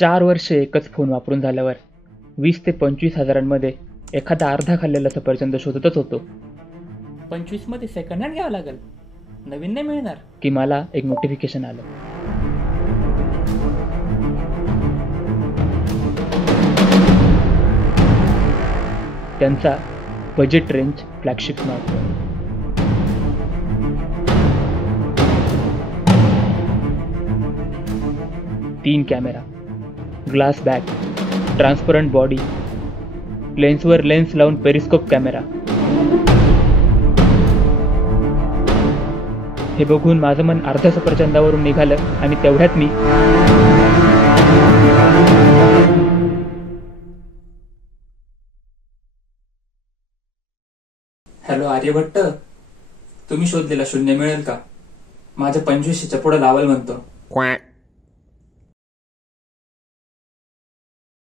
4 वर्षे एकच फोन वापरून झाल्यावर 20 ते 25 हजारांमध्ये एखादा अर्धा खाल्लेला सफरचंद शोधतच होतो 25 मध्ये सेकंड हँड घ्यावं लागेल, नवीन नाही मिळणार. की मला एक नोटिफिकेशन आलं. त्यांचा बजेट रेंज फ्लॅगशिप स्मार्टफोन. तीन camera, glass back, transparent body, लेन्सवर लेन्स लावून पेरिस्कोप कॅमेरा. हे बघून माझं मन अर्ध्या सफरचंदावरून निघालं आणि तेवढ्यात मी हॅलो आर्यभट्ट, तुम्ही शोधलेला शून्य मिळेल का? माझ्या 25च्या पुढे लावाल म्हणतो.